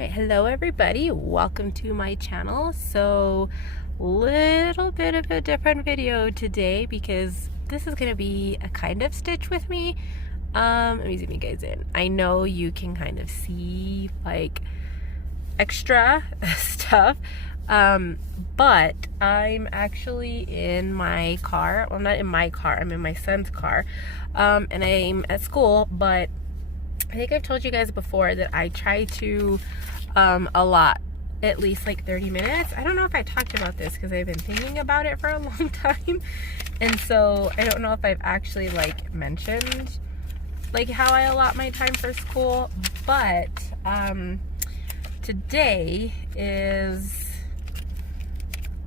Alright, hello everybody, welcome to my channel. So, little bit of a different video today because this is going to be a kind of stitch with me. Let me zoom you guys in. I know you can kind of see like extra stuff, but I'm actually in my car. Well, not in my car, I'm in my son's car, and I'm at school, but I think I've told you guys before that I try to allot at least like 30 minutes. I don't know if I talked about this because I've been thinking about it for a long time, and so I don't know if I've actually like mentioned like how I allot my time for school. But today is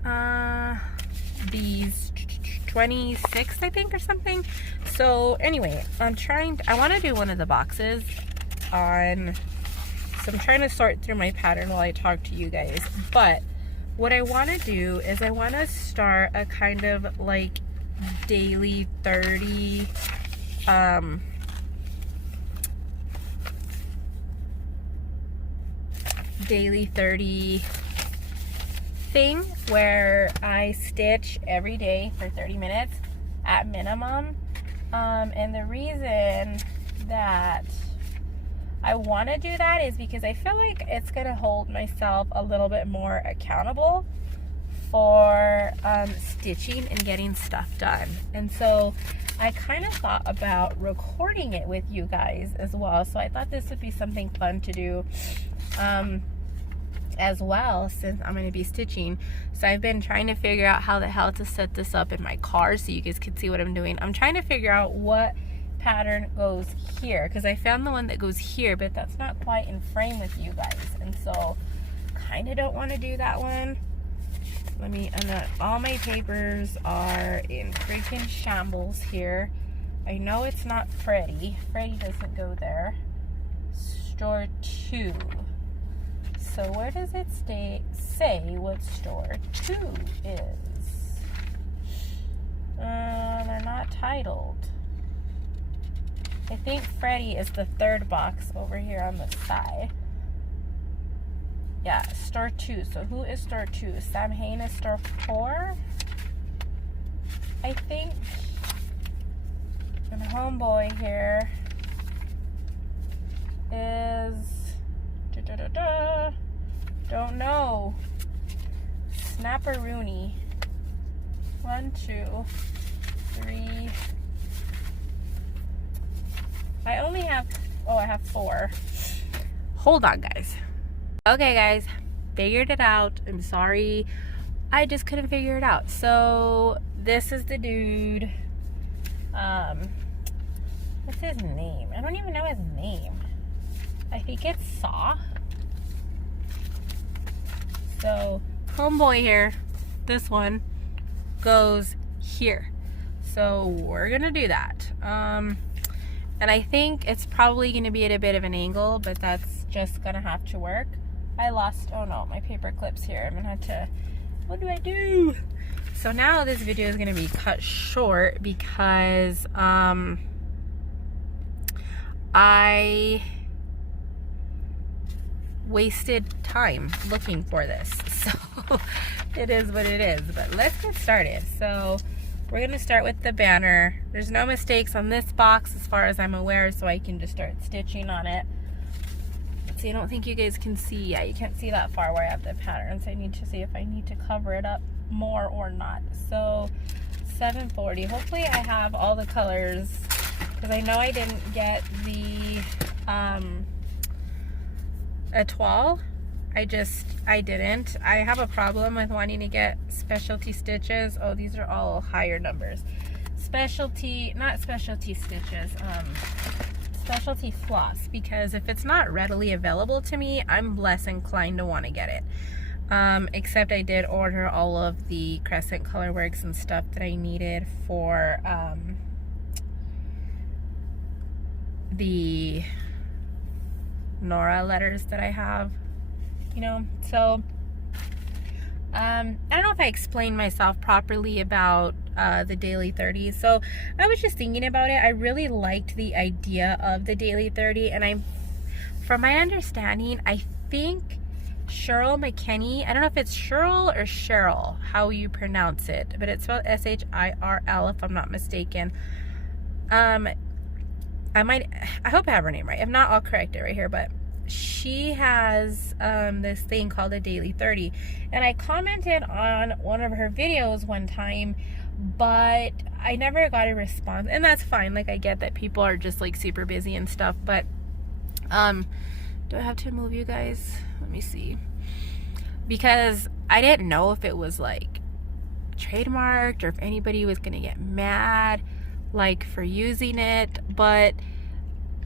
the 26th, I think, or something. So anyway, I want to do one of the boxes so I'm trying to sort through my pattern while I talk to you guys. But what I want to do is I want to start a kind of like daily 30 thing where I stitch every day for 30 minutes at minimum. And the reason that I want to do that is because I feel like it's going to hold myself a little bit more accountable for stitching and getting stuff done. And so I kind of thought about recording it with you guys as well. So I thought this would be something fun to do as well, since I'm going to be stitching. So I've been trying to figure out how the hell to set this up in my car so you guys can see what I'm doing. I'm trying to figure out what pattern goes here, because I found the one that goes here, but that's not quite in frame with you guys, and so kind of don't want to do that one. All my papers are in freaking shambles here. I know it's not Freddie doesn't go there. Store 2. So where does it say what store 2 is? They're not titled. I think Freddie is the third box over here on the side. Yeah, store 2. So who is store 2? Sam Hain is store 4, I think. And homeboy here is don't know. Snapperoonie. 1, 2, 3. I only have, I have 4. Hold on, guys. Okay, guys, figured it out. I'm sorry, I just couldn't figure it out. So this is the dude. What's his name? I don't even know his name. I think it's Saw. So homeboy here, this one goes here. So we're gonna do that. And I think it's probably gonna be at a bit of an angle, but that's just gonna have to work. I lost, oh no, my paper clips here. I'm gonna have to, what do I do? So now this video is gonna be cut short because I wasted time looking for this. So it is what it is, but let's get started. So we're gonna start with the banner. There's no mistakes on this box as far as I'm aware, so I can just start stitching on it. See, I don't think you guys can see. Yeah, you can't see that far where I have the patterns. I need to see if I need to cover it up more or not. So 740. Hopefully I have all the colors, because I know I didn't get the étoile. I didn't. I have a problem with wanting to get specialty stitches. Oh, these are all higher numbers. Not specialty stitches, specialty floss, because if it's not readily available to me, I'm less inclined to want to get it. Except I did order all of the Crescent Colorworks and stuff that I needed for the Nora letters that I have, you know. So I don't know if I explained myself properly about the daily 30. So I was just thinking about it. I really liked the idea of the daily 30, and from my understanding, I think Cheryl McKinney, I don't know if it's Cheryl or Cheryl, how you pronounce it, but it's spelled S-H-I-R-L if I'm not mistaken. I hope I have her name right. If not, I'll correct it right here, but she has this thing called a Daily 30, and I commented on one of her videos one time, but I never got a response, and that's fine. Like, I get that people are just like super busy and stuff, but do I have to move you guys? Let me see, because I didn't know if it was like trademarked or if anybody was gonna get mad like for using it, but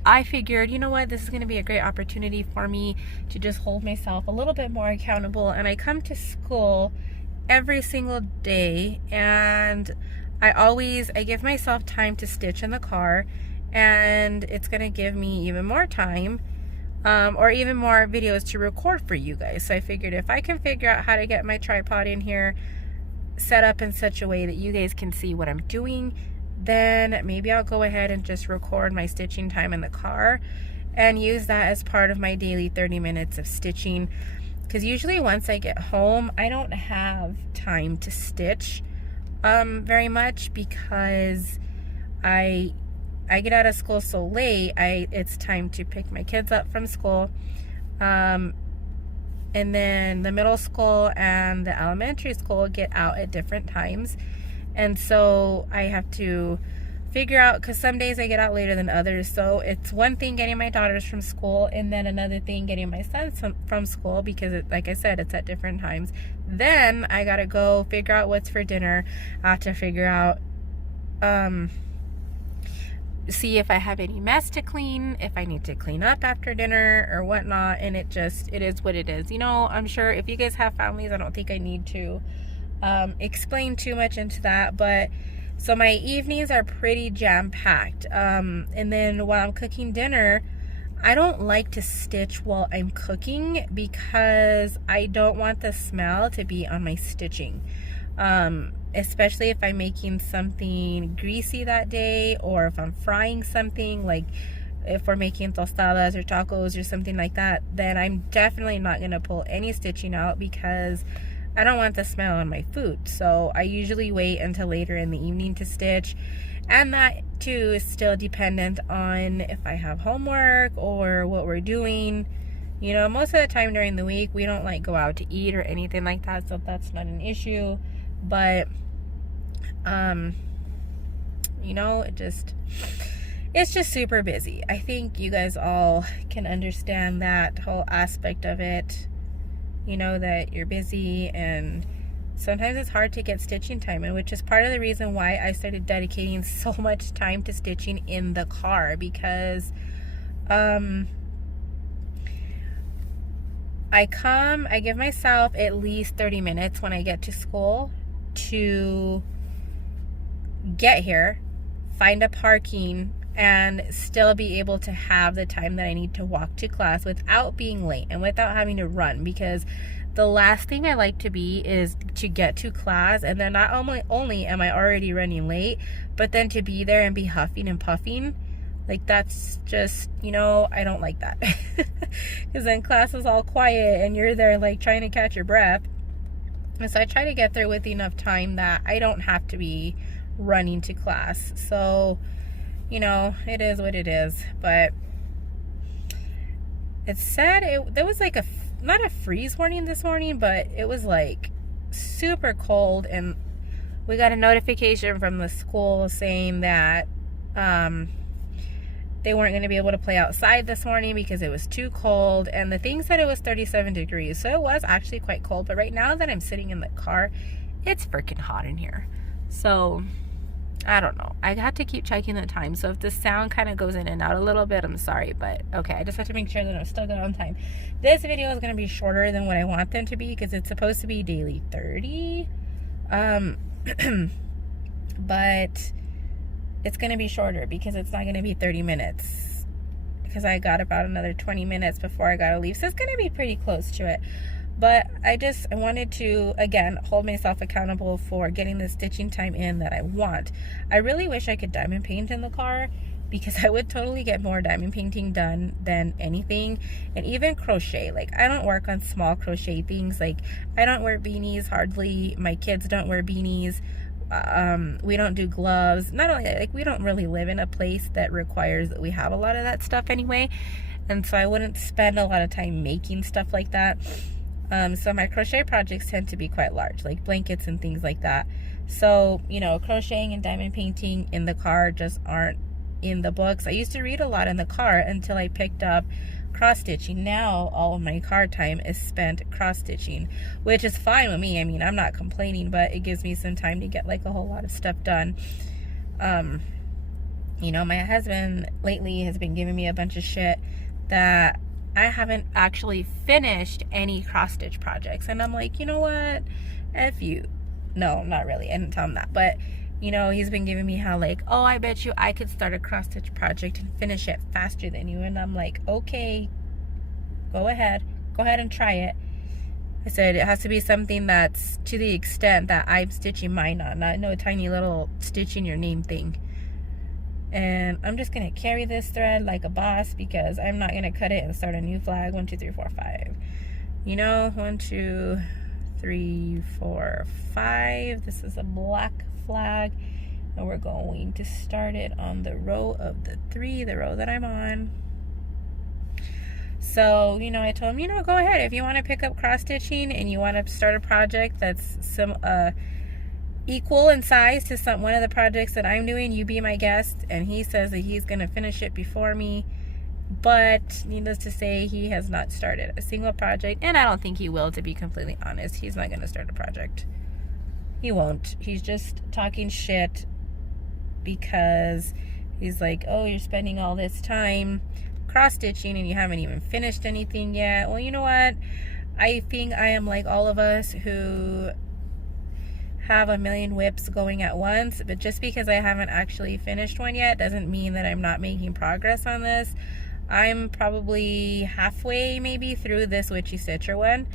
I figured, you know what, this is going to be a great opportunity for me to just hold myself a little bit more accountable. And I come to school every single day, and I give myself time to stitch in the car, and it's going to give me even more time, or even more videos to record for you guys. So I figured if I can figure out how to get my tripod in here set up in such a way that you guys can see what I'm doing, then maybe I'll go ahead and just record my stitching time in the car and use that as part of my daily 30 minutes of stitching. Because usually once I get home, I don't have time to stitch very much, because I get out of school so late. It's time to pick my kids up from school, and then the middle school and the elementary school get out at different times. And so I have to figure out, because some days I get out later than others. So it's one thing getting my daughters from school, and then another thing getting my sons from school, because like I said, it's at different times. Then I gotta go figure out what's for dinner. I have to figure out, see if I have any mess to clean, if I need to clean up after dinner or whatnot. And it is what it is. You know, I'm sure if you guys have families, I don't think I need to explain too much into that. But so my evenings are pretty jam-packed, and then while I'm cooking dinner, I don't like to stitch while I'm cooking, because I don't want the smell to be on my stitching, especially if I'm making something greasy that day, or if I'm frying something, like if we're making tostadas or tacos or something like that. Then I'm definitely not going to pull any stitching out, because I don't want the smell on my food. So I usually wait until later in the evening to stitch. And that too is still dependent on if I have homework or what we're doing. You know, most of the time during the week, we don't like go out to eat or anything like that, so that's not an issue. But, you know, it's just super busy. I think you guys all can understand that whole aspect of it. You know, that you're busy, and sometimes it's hard to get stitching time in, which is part of the reason why I started dedicating so much time to stitching in the car, because I give myself at least 30 minutes when I get to school to get here, find a parking, and still be able to have the time that I need to walk to class without being late and without having to run. Because the last thing I like to be is to get to class, and then not only am I already running late, but then to be there and be huffing and puffing. Like, that's just, you know, I don't like that. Because then class is all quiet and you're there like trying to catch your breath. And so I try to get there with enough time that I don't have to be running to class. So, you know, it is what it is. But it said there was like not a freeze warning this morning, but it was like super cold, and we got a notification from the school saying that they weren't going to be able to play outside this morning because it was too cold. And the thing said it was 37 degrees, so it was actually quite cold. But right now that I'm sitting in the car, it's freaking hot in here. So I don't know. I have to keep checking the time. So if the sound kind of goes in and out a little bit, I'm sorry. But okay, I just have to make sure that I'm still good on time. This video is going to be shorter than what I want them to be, because it's supposed to be daily 30. But it's going to be shorter because it's not going to be 30 minutes. Because I got about another 20 minutes before I got to leave. So it's going to be pretty close to it. But I wanted to, again, hold myself accountable for getting the stitching time in that I want. I really wish I could diamond paint in the car, because I would totally get more diamond painting done than anything. And even crochet, like I don't work on small crochet things. Like I don't wear beanies hardly, my kids don't wear beanies, we don't do gloves. Not only like we don't really live in a place that requires that we have a lot of that stuff anyway, and so I wouldn't spend a lot of time making stuff like that. So my crochet projects tend to be quite large, like blankets and things like that. So, you know, crocheting and diamond painting in the car just aren't in the books. I used to read a lot in the car until I picked up cross stitching. Now all of my car time is spent cross stitching, which is fine with me. I mean, I'm not complaining, but it gives me some time to get like a whole lot of stuff done. You know, my husband lately has been giving me a bunch of shit that I haven't actually finished any cross stitch projects, and I'm like, you know what, F you. No, not really. I didn't tell him that, but you know, he's been giving me how like, oh, I bet you I could start a cross stitch project and finish it faster than you. And I'm like, okay, go ahead and try it. I said it has to be something that's to the extent that I'm stitching mine on, not no tiny little stitching your name thing. And I'm just gonna carry this thread like a boss, because I'm not gonna cut it and start a new flag. 1 2 3 4 5, you know, 1 2 3 4 5. This is a black flag, and we're going to start it on the row of the 3, the row that I'm on. So, you know, I told him, you know, go ahead if you want to pick up cross stitching and you want to start a project that's some equal in size to one of the projects that I'm doing, you be my guest. And he says that he's going to finish it before me, but needless to say, he has not started a single project, and I don't think he will, to be completely honest. He's not going to start a project. He won't. He's just talking shit because he's like, oh, you're spending all this time cross stitching and you haven't even finished anything yet. Well, you know what, I think I am like all of us who have a million whips going at once, but just because I haven't actually finished one yet doesn't mean that I'm not making progress on this. I'm probably halfway maybe through this Witchy Stitcher one,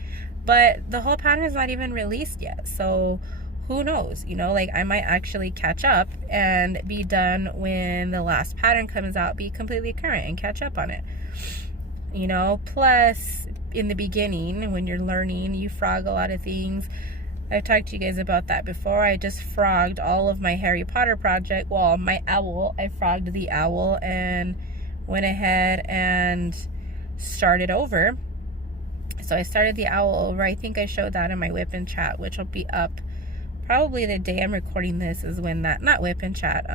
but the whole pattern is not even released yet, so who knows, you know, like I might actually catch up and be done when the last pattern comes out, be completely current and catch up on it, you know. Plus, in the beginning, when you're learning, you frog a lot of things. I've talked to you guys about that before. I just frogged all of my Harry Potter project. Well, my owl, I frogged the owl and went ahead and started over. So I started the owl over. I think I showed that in my whip and chat, which will be up probably the day I'm recording this is when that, not whip and chat,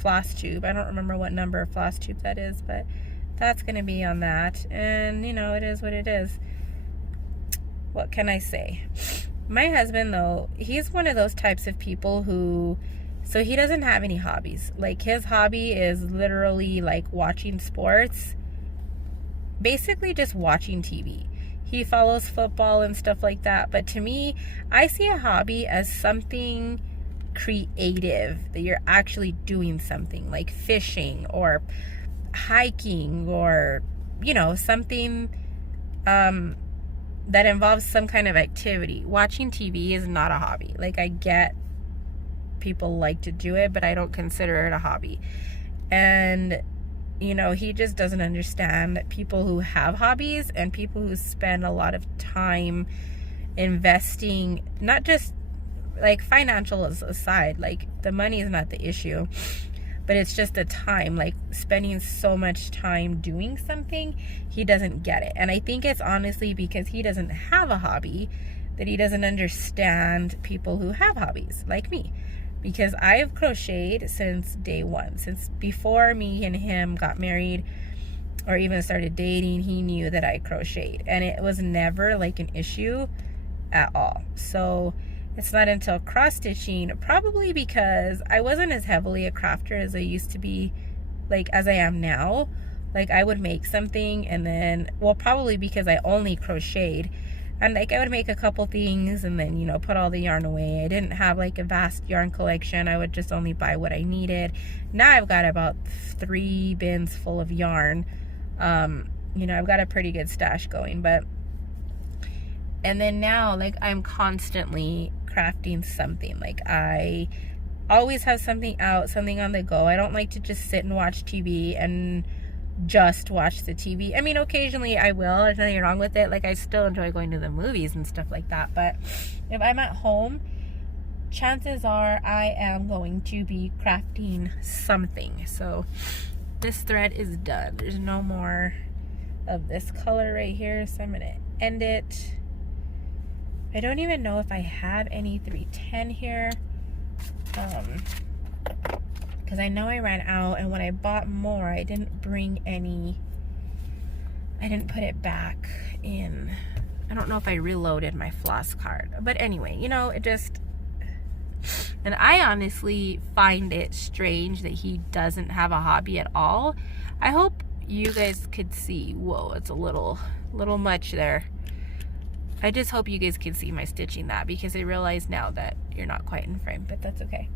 floss tube. I don't remember what number of floss tube that is, but that's going to be on that. And, you know, it is what it is. What can I say? My husband, though, he's one of those types of people who, so he doesn't have any hobbies. Like, his hobby is literally like watching sports, basically just watching TV. He follows football and stuff like that. But to me, I see a hobby as something creative, that you're actually doing something, like fishing or hiking, or, you know, something that involves some kind of activity. Watching TV is not a hobby. Like, I get people like to do it, but I don't consider it a hobby. And you know, he just doesn't understand people who have hobbies and people who spend a lot of time investing, not just like financial aside, like the money is not the issue, but it's just the time, like spending so much time doing something. He doesn't get it. And I think it's honestly because he doesn't have a hobby that he doesn't understand people who have hobbies like me. Because I've crocheted since day one. Since before me and him got married or even started dating, he knew that I crocheted. And it was never like an issue at all. So it's not until cross stitching, probably because I wasn't as heavily a crafter as I used to be, like as I am now. Like I would make something and then, well, probably because I only crocheted. And like I would make a couple things and then, you know, put all the yarn away. I didn't have like a vast yarn collection. I would just only buy what I needed. Now I've got about 3 bins full of yarn. You know, I've got a pretty good stash going, but, and then now like I'm constantly crafting something. Like always have something out, something on the go. I don't like to just sit and watch TV and just watch the TV. I mean, occasionally I will. There's nothing wrong with it. Like, I still enjoy going to the movies and stuff like that. But if I'm at home, chances are I am going to be crafting something. So this thread is done. There's no more of this color right here. So I'm going to end it. I don't even know if I have any 310 here. Because I know I ran out, and when I bought more, I didn't bring any. I didn't put it back in. I don't know if I reloaded my floss card. But anyway, you know, it just... And I honestly find it strange that he doesn't have a hobby at all. I hope you guys could see. Whoa, it's a little much there. I just hope you guys can see my stitching that, because I realize now that you're not quite in frame, but that's okay.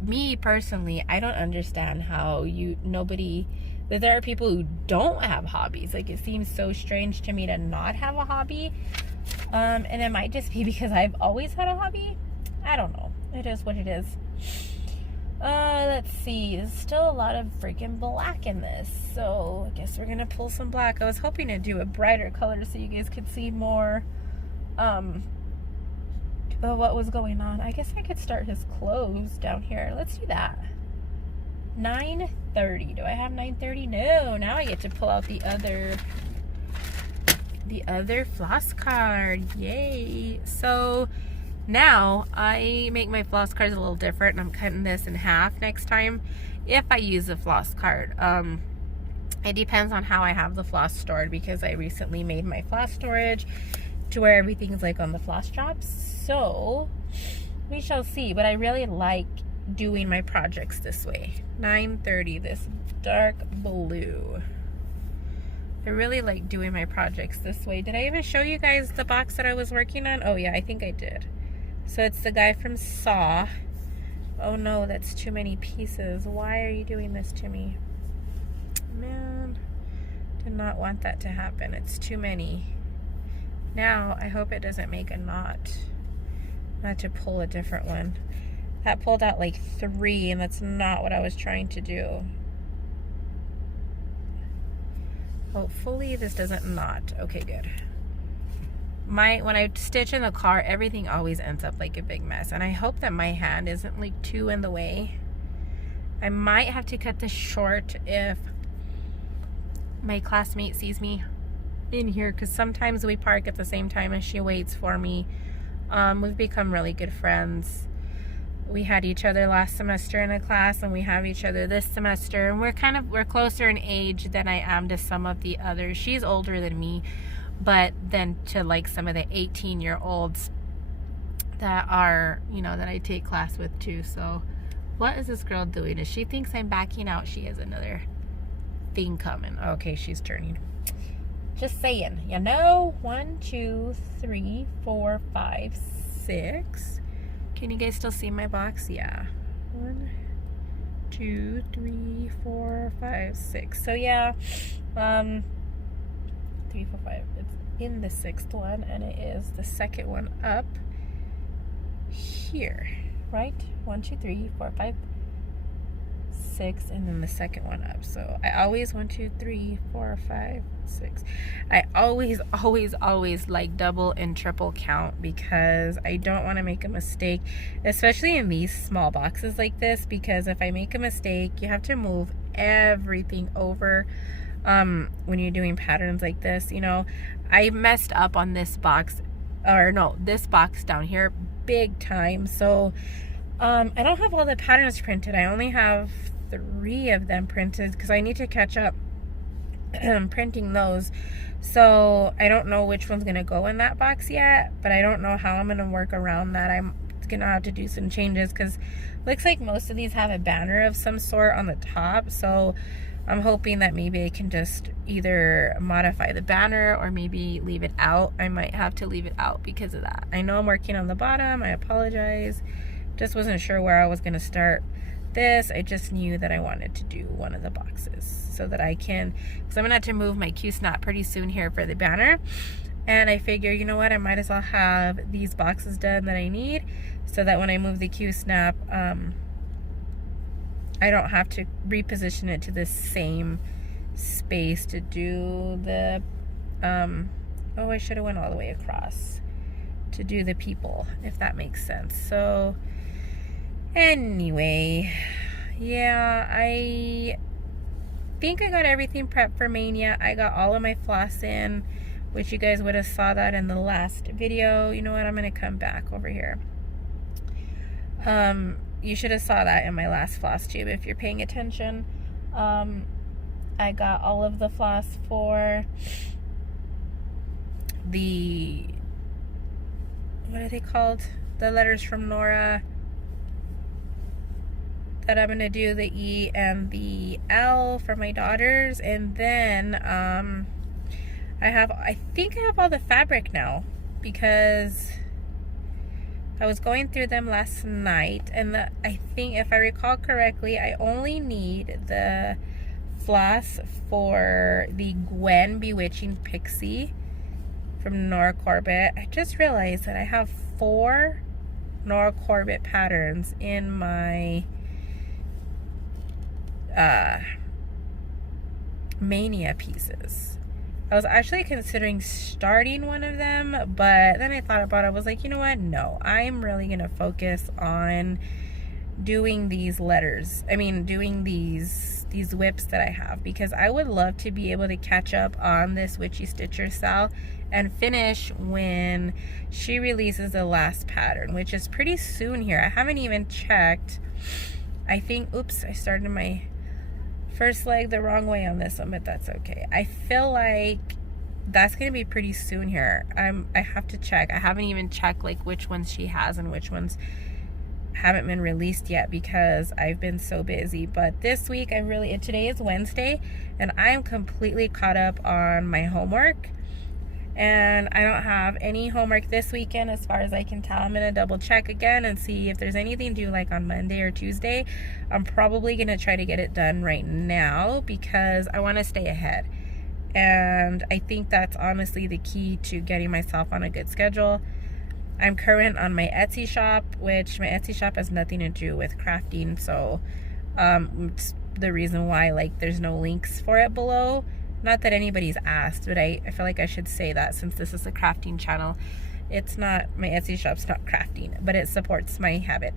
Me personally, I don't understand how that there are people who don't have hobbies. Like, it seems so strange to me to not have a hobby. And it might just be because I've always had a hobby. I don't know. It is what it is. Let's see. There's still a lot of freaking black in this. So I guess we're going to pull some black. I was hoping to do a brighter color so you guys could see more of what was going on. I guess I could start his clothes down here. Let's do that. 9:30. Do I have 9:30? No. Now I get to pull out the other floss card. Yay. So now I make my floss cards a little different, and I'm cutting this in half next time if I use a floss card. It depends on how I have the floss stored, because I recently made my floss storage to where everything's like on the floss drops. So we shall see. But I really like doing my projects this way. 9:30, this dark blue. I really like doing my projects this way. Did I even show you guys the box that I was working on? Oh yeah, I think I did. So it's the guy from Saw. Oh no, that's too many pieces. Why are you doing this to me? Man, did not want that to happen. It's too many. Now, I hope it doesn't make a knot. I have to pull a different one. That pulled out like 3, and that's not what I was trying to do. Hopefully this doesn't knot. Okay, good. When I stitch in the car, everything always ends up like a big mess. And I hope that my hand isn't like too in the way. I might have to cut this short if my classmate sees me in here, because sometimes we park at the same time and she waits for me. We've become really good friends. We had each other last semester in a class, and we have each other this semester, and we're closer in age than I am to some of the others. She's older than me, but then to like some of the 18-year-olds that are, you know, that I take class with too. So what is this girl doing? If she thinks I'm backing out, she has another thing coming. Okay, she's turning. Just saying, you know. 1, 2, 3, 4, 5, 6. Can you guys still see my box? Yeah. 1, 2, 3, 4, 5, 6. So yeah, 3, 4, 5. It's in the 6th one, and it is the 2nd one up here, right? 1, 2, 3, 4, 5, 6, and then the 2nd one up. So I always 1, 2, 3, 4, 5, 6. I always like double and triple count, because I don't want to make a mistake, especially in these small boxes like this, because if I make a mistake, you have to move everything over when you're doing patterns like this. You know, I messed up on this box, or no, this box down here big time. So I don't have all the patterns printed. I only have 3 of them printed, because I need to catch up printing those. So I don't know which one's gonna go in that box yet, but I don't know how I'm gonna work around that. I'm gonna have to do some changes, because looks like most of these have a banner of some sort on the top. So I'm hoping that maybe I can just either modify the banner or maybe leave it out. I might have to leave it out because of that. I know I'm working on the bottom. I apologize. Just wasn't sure where I was gonna start this. I just knew that I wanted to do one of the boxes so that I can, because I'm gonna have to move my Q snap pretty soon here for the banner. And I figure, you know what, I might as well have these boxes done that I need, so that when I move the Q-snap, I don't have to reposition it to the same space to do the, oh, I should have went all the way across to do the people, if that makes sense. So anyway, yeah, I think I got everything prepped for Mania. I got all of my floss in, which you guys would have saw that in the last video. You know what, I'm gonna come back over here. You should have saw that in my last floss tube if you're paying attention. I got all of the floss for the, what are they called? The letters from Nora that I'm gonna do, the E and the L for my daughters. And then I think I have all the fabric now, because I was going through them last night, and I think, if I recall correctly, I only need the floss for the Gwen Bewitching Pixie from Nora Corbett. I just realized that I have 4 Nora Corbett patterns in my Mania pieces. I was actually considering starting one of them, but then I thought about it. I was like, you know what? No, I'm really going to focus on doing these letters. I mean, doing these whips that I have, because I would love to be able to catch up on this Witchy Stitcher style and finish when she releases the last pattern, which is pretty soon here. I haven't even checked. I think, oops, I started my first leg the wrong way on this one, but that's okay. I feel like that's gonna be pretty soon here. I have to check. I haven't even checked like which ones she has and which ones haven't been released yet, because I've been so busy. But this week today is Wednesday, and I'm completely caught up on my homework, and I don't have any homework this weekend as far as I can tell. I'm gonna double check again and see if there's anything due like on Monday or Tuesday. I'm probably gonna try to get it done right now, because I want to stay ahead, and I think that's honestly the key to getting myself on a good schedule. I'm current on my Etsy shop, which my Etsy shop has nothing to do with crafting, so it's the reason why like there's no links for it below. Not that anybody's asked, but I feel like I should say that since this is a crafting channel. It's not, my Etsy shop's not crafting, but it supports my habit,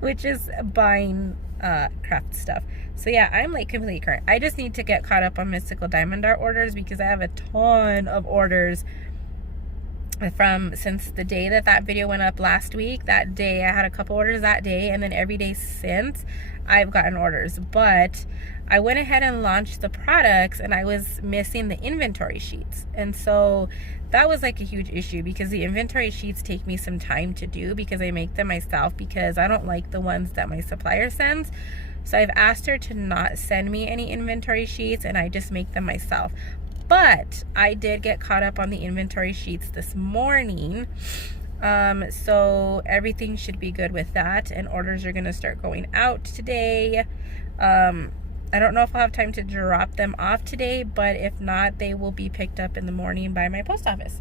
which is buying craft stuff. So yeah, I'm like completely current. I just need to get caught up on Mystical Diamond Art orders, because I have a ton of orders from since the day that video went up last week. That day I had a couple orders that day, and then every day since I've gotten orders. But I went ahead and launched the products, and I was missing the inventory sheets, and so that was like a huge issue, because the inventory sheets take me some time to do, because I make them myself, because I don't like the ones that my supplier sends. So I've asked her to not send me any inventory sheets, and I just make them myself. But I did get caught up on the inventory sheets this morning, so everything should be good with that, and orders are going to start going out today. I don't know if I'll have time to drop them off today, but if not, they will be picked up in the morning by my post office.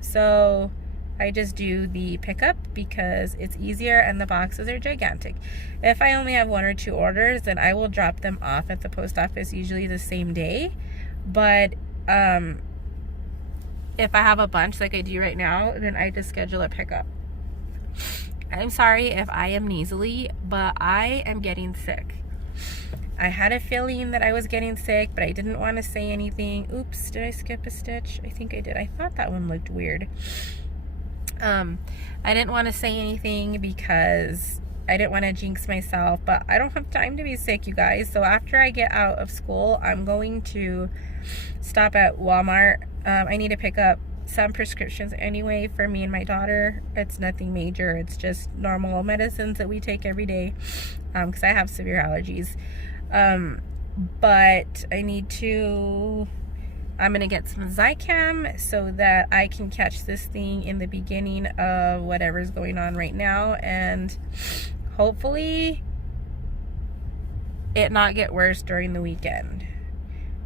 So I just do the pickup because it's easier, and the boxes are gigantic. If I only have 1 or 2 orders, then I will drop them off at the post office usually the same day. But if I have a bunch like I do right now, then I just schedule a pickup. I'm sorry if I am nasally, but I am getting sick. I had a feeling that I was getting sick, but I didn't want to say anything. Oops, did I skip a stitch? I think I did. I thought that one looked weird. I didn't want to say anything because I didn't want to jinx myself, but I don't have time to be sick, you guys. So after I get out of school, I'm going to stop at Walmart. I need to pick up some prescriptions anyway for me and my daughter. It's nothing major. It's just normal medicines that we take every day, because I have severe allergies. But I need to, I'm going to get some Zicam so that I can catch this thing in the beginning of whatever's going on right now, and hopefully it not get worse during the weekend.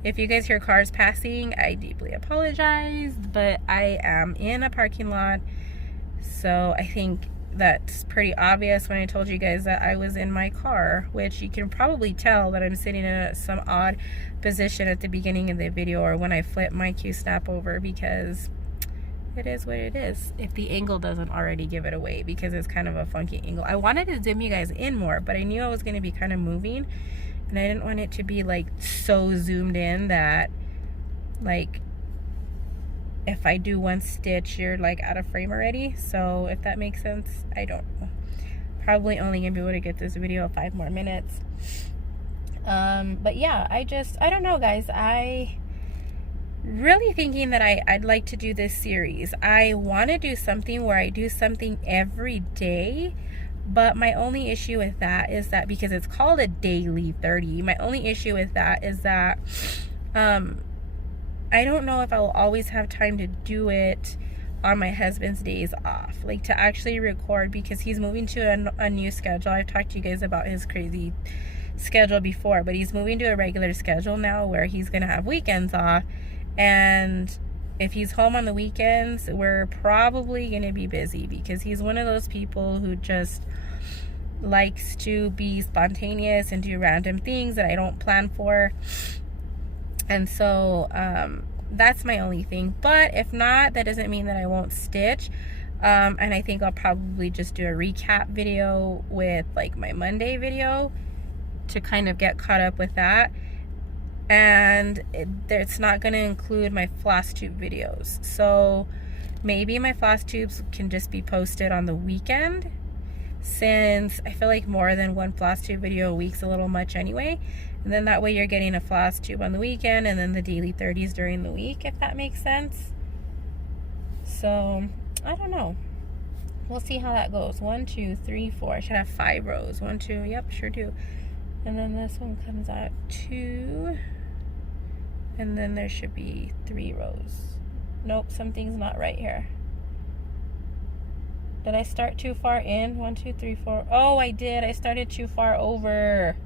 If you guys hear cars passing, I deeply apologize, but I am in a parking lot, so I think that's pretty obvious when I told you guys that I was in my car, which you can probably tell that I'm sitting in some odd position at the beginning of the video or when I flip my Q-snap over, because it is what it is. If the angle doesn't already give it away, because it's kind of a funky angle. I wanted to zoom you guys in more, but I knew I was going to be kind of moving, and I didn't want it to be like so zoomed in that like if I do one stitch you're like out of frame already. So if that makes sense, I don't know. Probably only gonna be able to get this video 5 more minutes. But yeah, I don't know, guys. I really thinking that I'd like to do this series. I want to do something where I do something every day, but my only issue with that is that because it's called a daily 30, my only issue with that is that I don't know if I will always have time to do it on my husband's days off, like to actually record, because he's moving to a new schedule. I've talked to you guys about his crazy schedule before, but he's moving to a regular schedule now where he's gonna have weekends off, and if he's home on the weekends, we're probably gonna be busy, because he's one of those people who just likes to be spontaneous and do random things that I don't plan for. And so that's my only thing. But if not, that doesn't mean that I won't stitch. And I think I'll probably just do a recap video with like my Monday video to kind of get caught up with that. And it's not going to include my floss tube videos. So maybe my floss tubes can just be posted on the weekend, since I feel like more than one floss tube video a week's a little much anyway. And then that way you're getting a floss tube on the weekend and then the daily 30s during the week, if that makes sense. So I don't know, we'll see how that goes. 1, 2, 3, 4. I should have 5 rows. 1, 2, yep, sure do. And then this one comes out 2, and then there should be 3 rows. Nope, something's not right here. Did I start too far in? 1, 2, 3, 4. Oh, I did. I started too far over.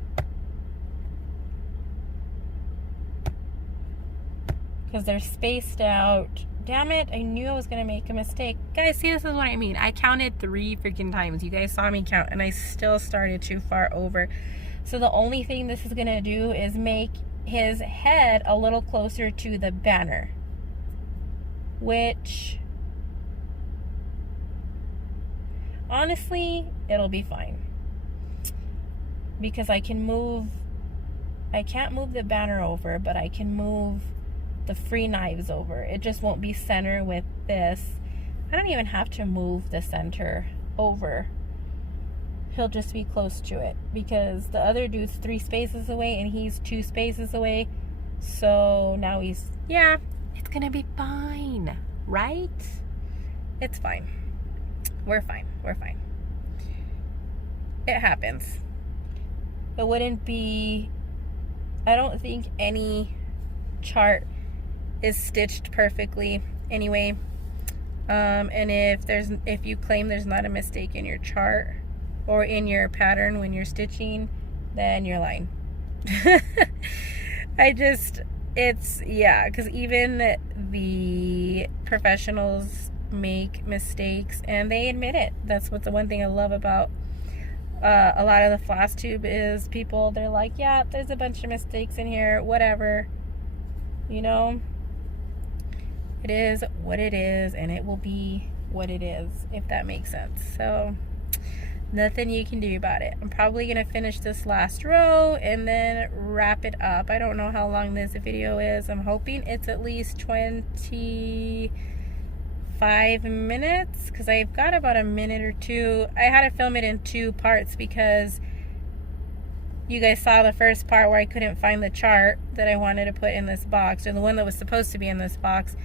Because they're spaced out. Damn it. I knew I was going to make a mistake. Guys, see, this is what I mean. I counted 3 freaking times. You guys saw me count, and I still started too far over. So the only thing this is going to do is make his head a little closer to the banner, which honestly, it'll be fine, because I can't move the banner over, but I can move the free knives over. It just won't be center with this. I don't even have to move the center over. He'll just be close to it, because the other dude's 3 spaces away and he's 2 spaces away. So now he's, yeah, it's gonna be fine, right? It's fine. We're fine. We're fine. It happens. It wouldn't be, I don't think any chart is stitched perfectly anyway. And if you claim there's not a mistake in your chart or in your pattern when you're stitching, then you're lying. Yeah, because even the professionals make mistakes and they admit it. That's what the one thing I love about a lot of the floss tube is people, they're like, yeah, there's a bunch of mistakes in here, whatever, you know. It is what it is, and it will be what it is, if that makes sense. So nothing you can do about it. I'm probably gonna finish this last row and then wrap it up. I don't know how long this video is. I'm hoping it's at least 25 minutes, because I've got about a minute or 2. I had to film it in 2 parts because you guys saw the first part where I couldn't find the chart that I wanted to put in this box, or the one that was supposed to be in this box.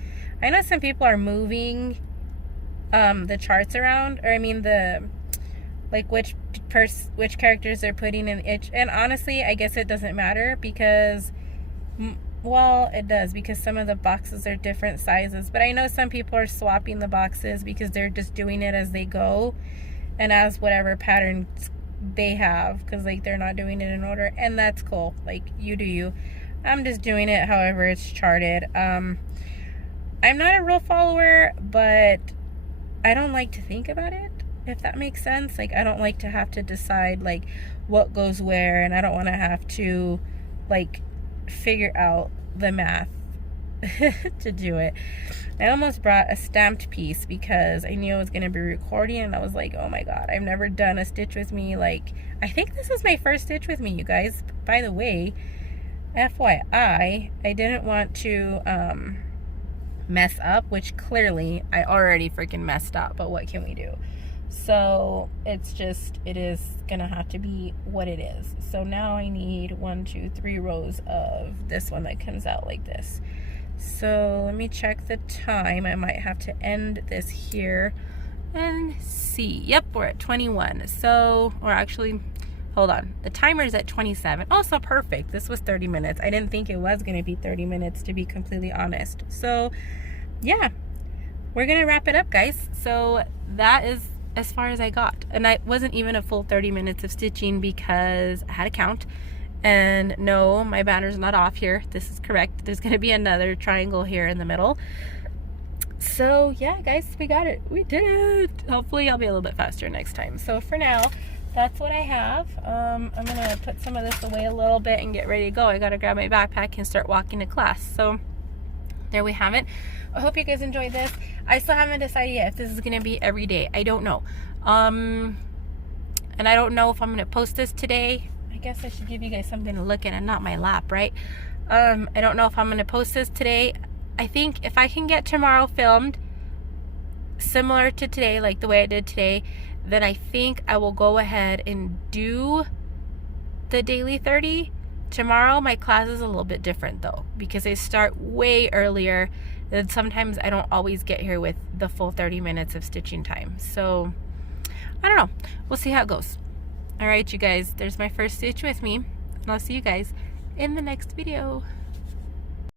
I know some people are moving the charts around, or I mean like which characters they're putting in each. And honestly, I guess it doesn't matter, because, well, it does, because some of the boxes are different sizes. But I know some people are swapping the boxes because they're just doing it as they go and as whatever patterns they have, because like they're not doing it in order, and that's cool. Like, you do you. I'm just doing it however it's charted. I'm not a rule follower, but I don't like to think about it, if that makes sense. Like, I don't like to have to decide like what goes where, and I don't want to have to like figure out the math to do it. I almost brought a stamped piece because I knew I was going to be recording, and I was like, oh my god, I've never done a stitch with me. Like, I think this is my first stitch with me, you guys. By the way, FYI, I didn't want to mess up, which clearly I already freaking messed up, but what can we do? So it's just, it is gonna have to be what it is. So now I need 1, 2, 3 rows of this one that comes out like this. So let me check the time. I might have to end this here and see. Yep, we're at 21. So, or actually, hold on, the timer's at 27. Oh, so perfect. This was 30 minutes. I didn't think it was going to be 30 minutes, to be completely honest. So yeah, we're gonna wrap it up, guys. So that is as far as I got, and I wasn't even a full 30 minutes of stitching because I had a count. And no, my banner's not off here. This is correct. There's gonna be another triangle here in the middle. So yeah, guys, we got it. We did it. Hopefully I'll be a little bit faster next time. So for now, that's what I have. I'm gonna put some of this away a little bit and get ready to go. I gotta grab my backpack and start walking to class. So there we have it. I hope you guys enjoyed this. I still haven't decided yet if this is gonna be every day. I don't know. And I don't know if I'm gonna post this today. I guess I should give you guys something to look at and not my lap, right? I don't know if I'm gonna post this today. I think if I can get tomorrow filmed similar to today, like the way I did today, then I think I will go ahead and do the daily 30. Tomorrow my class is a little bit different though, because I start way earlier, and sometimes I don't always get here with the full 30 minutes of stitching time. So I don't know, we'll see how it goes. All right, you guys, there's my first stitch with me, and I'll see you guys in the next video.